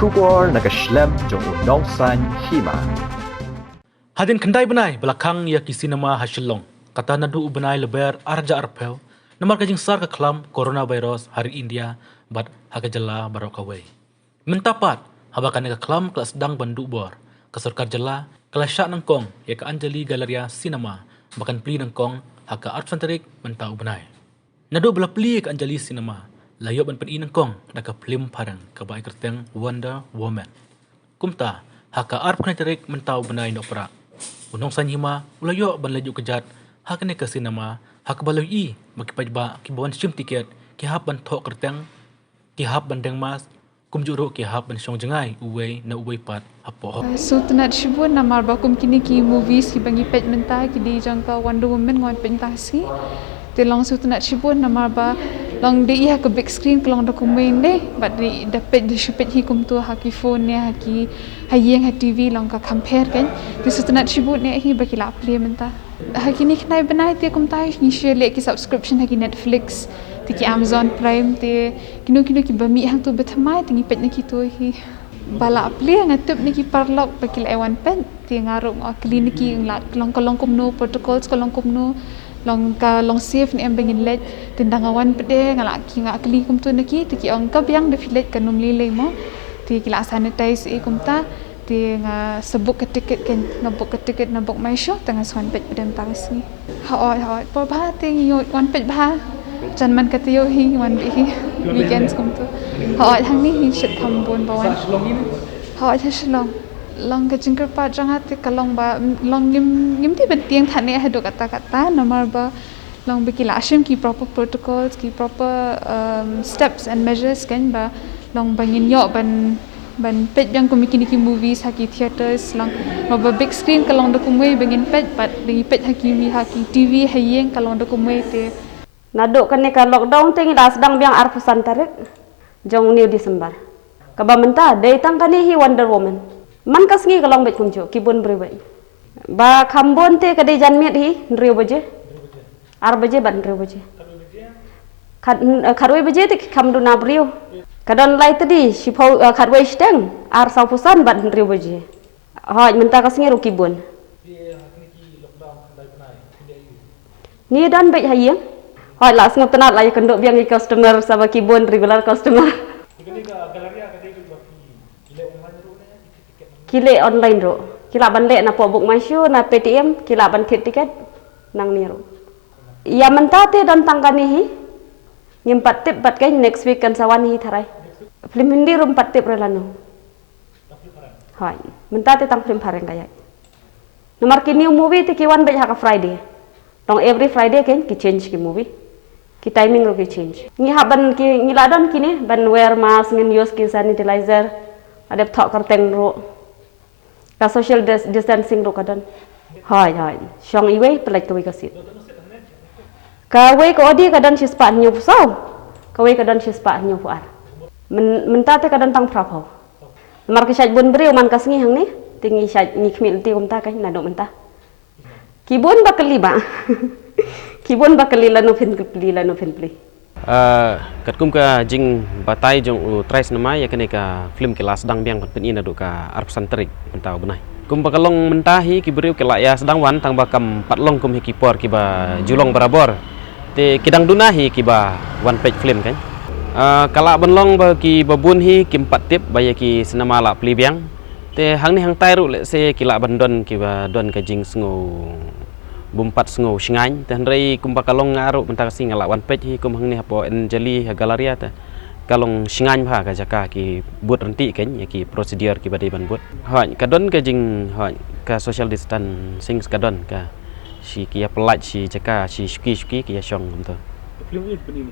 kubor nagaslem jong unongsan Hima. Hadien kendai benai belakang ya ki sinema Shillong. Kata nadu benai leber arja arpel. Namar kajing sar ke kelam coronavirus hari India bat hakajala barokawai. Mentapat habakan ke kelam kelas sedang banduk bor. Keserkar jela kelas syak Nyngkong ya ke Anjalee Galleria sinema bahkan Plie Nyngkong haka art fantarik mentau benai. Nadu bela Plie ke Anjalee sinema. Layop ban pen Nyngkong dak ke Phlim parang ke bai kerteng Wonder Woman. Kumta haka art fantarik mentau benai nok perak. Unong san Hima ulayo ban laju kejat hak ne ke sinema hak baloi bagi pajba ki bawan sim tiket ki hap ban thok kerteng ki hap ban deng mas kum juru ki hap ban song jengai uwei na uwei pat apo so tunat shibun namar bakum kini ki movies ki bangi pej menta ki di jangka Wonder Woman ngon pentasi te long so tunat shibun namar ba long de iya ke big screen kelong dokumen de but di dapat di shupet hi kum tu haki phone ne haki hayeng ha TV long ka compare kan te so tunat shibun ne hi baki la play menta haki ni knai benai te kum tai ni share le ki subscription haki Netflix te ki Amazon Prime te kino ki bami hang tu bethamai tingi pej ne ki tu hi bala play ngatup ni ki parlok baki la ewan pen te ngaruk klinik ki la long kum no protocols kolong kum no long safe ni ambengin let tendang awan pede ngalak ki ngak kli kum tu naki ti ki ong ka biang de filet kanum lile mo ti ki la sanitize e kum ta ti nga sebuk ke tiket kan ngabuk ke tiket nabuk mai show tengah swan pet pedem taris ni ha po ba ti yo wan pet ba chan man ka ti yo hi wan bi hi weekends kum tu ha hang ni hi shit tham bon bawan ha Shillong long ke jingker pa jangat te kalong ba long nim ti bentiang thane ha do kata nomor ba long bikila ashim ki proper protocols ki proper steps and measures kan ba long bangin yo ban pet yang komikini ki movies haki theaters long ba big screen kalong do kumwe bangin pet but di pet haki TV hayeng kalong do kumwe te naduk kan ka lockdown ting da sedang biang arpusan tarik jong new December ka ba menta dai tang kan hi Wonder Woman man kasngi kalong bet kunjo kibun brewe ba khambon te kadai janmiat hi nriu baje 8 baje ban nriu baje kharwe baje te khamdu na briu kadon lai tadi sipau kharwe steng ar saupusan ban nriu baje hoj menta kasngi ru kibun ni dan bet hayeng hoj la sngot tanat la kenduk biang customer sama kibun regular customer kile online ro kila ban le na po book my show na PTM kila ban kit tiket nang ni ro ya mentate dan tangkani hi ngimpat tip bat kai next week kan sawan hi tharai Phlim hindi rum pat tip relano hai mentate tang Phlim pareng kaya nomor ki new movie ti ki wan be ha Friday tong every Friday kan ki change ki movie ki timing ro ki change ngi haban ki ngiladon kini ban wear mask ngin use ki sanitizer ada thok karteng ro ka social distancing ro kadon hai shong iwe pelai kawe kasit kawe ko odi kadon sispa nyu pusau kawe kadon sispa nyu puar mentate kadon tang prapau mar ki syaj bun briu man kasngi hang ni tingi syaj ni khmil ti umta kai nadok menta kibun bakali ba kibun bakali lanu fin pli kat kum ka jing batai jong trais nama ya kene ka Phlim ke las dang biang pen ina do ka arpsan terik mentau benai kum bakalong mentahi ki beriu ke la ya sedang wan tang bakam patlong kum ki por ki ba julong barabor te kidang dunahi ki ba wan page Phlim kan kala benlong ba ki babun hi kim pat tip ba ya ki senama la Plie biang te hang ni hang tai ru le se ki la bandon ki ba don ka jing sngo bumpat sngo shingain tan rei kum bakalong ngaru mentang sing ala wan page hi kum hang ni hapo Anjalee Galleria ta kalong shingain pha ka jaka ki but renti kan ya ki procedure ki badai ban but ha kadon ka jing ha ka social distancing kadon ka si ki aplat si jaka si shuki ki ya shong to Phlim ni peni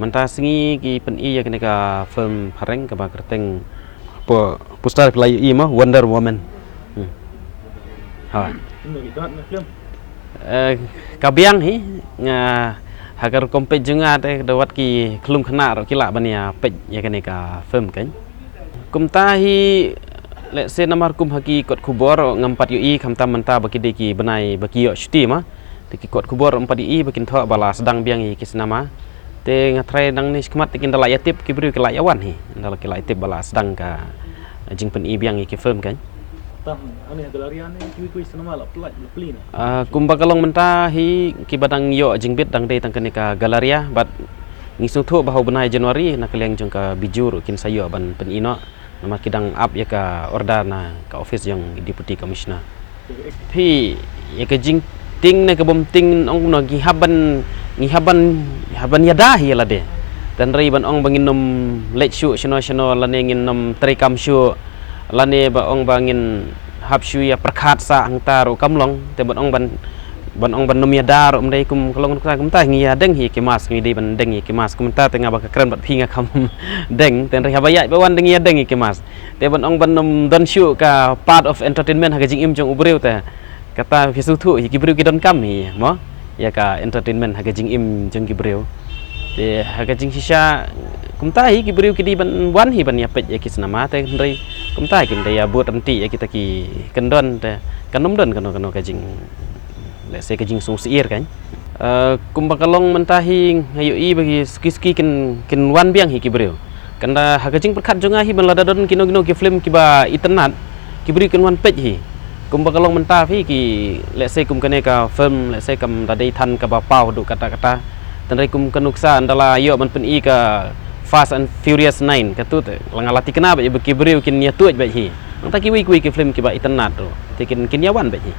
mentah singi ki peni ya kene ka film pareng ka ba kerteng po poster Plie i mah Wonder Woman ha kabiang hi nga hagar kompet junga te dawat ki klum khana ro kila bania pej ya kene ka film kan kumta hi le se namar kum haki kot khubor ngampat yu i khamta menta baki de ki banai baki yo shti ma te ki kot khubor 4 i bakin tho bala sedang biang i kisnama te ngatrai nang ni skmat tikin dala yatip kibri ke layawan hi dala ke layatip bala sedang ka jing pen ibiang ki film kan Tam ane Galleria ni kui sinema la Plie ni. kumba kalong menta hi ki badang yo jing bit dang dei tang kene ka Galleria bat ngisung thu bahau benai Januari nak keleng jong ka bijur kin sayo ban pen ino nama kidang up ya ka order na ka office yang deputy commissioner pi ya ka jing ting na ka bom ting ong no gi haban yada hi la de dan ri ban ong bangin nom let shu shino la ne ngin nom trikam shu la ne ba ong bangin hap shu ya prakhat sa angta ro kamlong te ban ong ban nom yada ro mdai kum kalong kum ta ngi ya deng hi ke mas ngi di ban deng hi ke mas kum ta tenga ba ka kren bat phinga kam deng ten ri habaya ba wan deng ya deng hi ke mas te ban ong ban nom don shu ka part of entertainment ha jing im jong ubreu te kata fisu thu hi kibreu ki don kam hi mo ya ka entertainment ha jing im jong kibreu te ha jing sisa kum ta hi kibreu ki di ban wan hi ban ya pet ya kisnama te ri kum ta kin de ya buat anti ya kita ki kendon te kanom don kano ka jing le se ka jing sung siir kan kum bakalong mentahi ngayu i bagi ski kin wan biang hi kibreu kanda ha jing perkhat jonga hi ban lada don kino ki film ki ba internet kibreu kin wan pet hi kum bakalong mentah hi ki le se kum kane ka film le se kam dadai than ka ba pau du kata tan rai kum kanuksa andala yo ban pen i ka Fast and Furious 9 katut langalati kena ba kibreu kin nya tuaj ba hi ta ki wi ki film ki ba internet ro tikin kin yawan ba hi